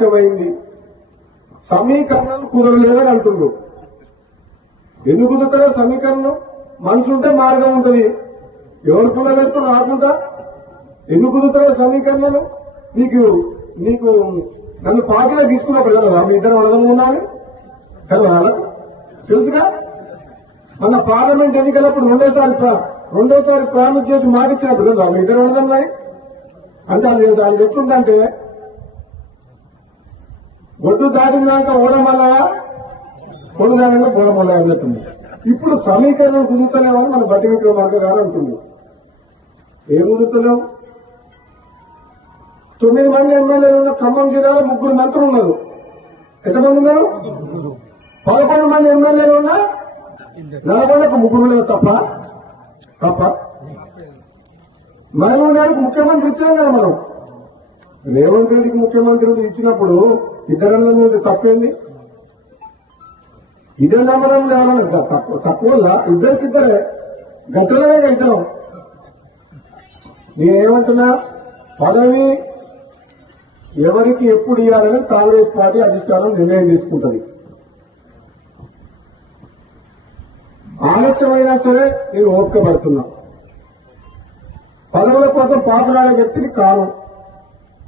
ఆలస్యమైంది. సమీకరణాలు కుదరలేదని అంటుండ్రు ఎందుకు కుదురుతారో సమీకరణం? మనసుంటే మార్గం ఉంటుంది. ఎవరు కుదరలేదు రాకుండా? ఎందుకు కుదురుతారో సమీకరణలు? నీకు నీకు నన్ను పాకిలా తీసుకున్నప్పుడు కదా మీ ఇద్దరు వడదం ఉన్నాను కదా తెలుసుగా? మన పార్లమెంట్ ఎన్నికలప్పుడు రెండోసారి రెండోసారి ప్రారంభం చేసి మాటిచ్చినప్పుడు కదా మీ ఇద్దరు వడదన్నాయి అంటే అది అది ఎట్లుందంటే ఒడ్డు దాటినాక ఓడమల్లయ పొడు దానిలో అని అన్నట్టుంది ఇప్పుడు సమీకరణం కుదురుతలేమని మన బట్టి విక్రమార్క గారు అంటుంది ఏం కుదురుతలేవు? తొమ్మిది మంది ఎమ్మెల్యేలు ఉన్న ఖమ్మం జిల్లాలో ముగ్గురు మంత్రులు ఉన్నారు. ఎంతమంది ఉన్నారు? పదకొండు మంది ఎమ్మెల్యేలు ఉన్నా? నల్గొండకు ముగ్గురు ఉన్నారు తప్ప? తప్ప? మహబూబ్ గారికి ముఖ్యమంత్రి ఇచ్చినాం కదా మనం. రేవంత్ రెడ్డికి ముఖ్యమంత్రి ఇచ్చినప్పుడు ఇతరుల మీద తప్పేంది? ఇదే నమ్మడం లేవాలని తక్కువ తక్కువ ఇద్దరికిద్దరే గంటలనే ఇద్దరం. నేనేమంటున్నా పదవి ఎవరికి ఎప్పుడు ఇవ్వాలని కాంగ్రెస్ పార్టీ అధిష్టానం నిర్ణయం తీసుకుంటుంది. ఆలస్యమైనా సరే నేను ఓపిక పడుతున్నా పదవుల కోసం పాపలాడే వ్యక్తిని కాను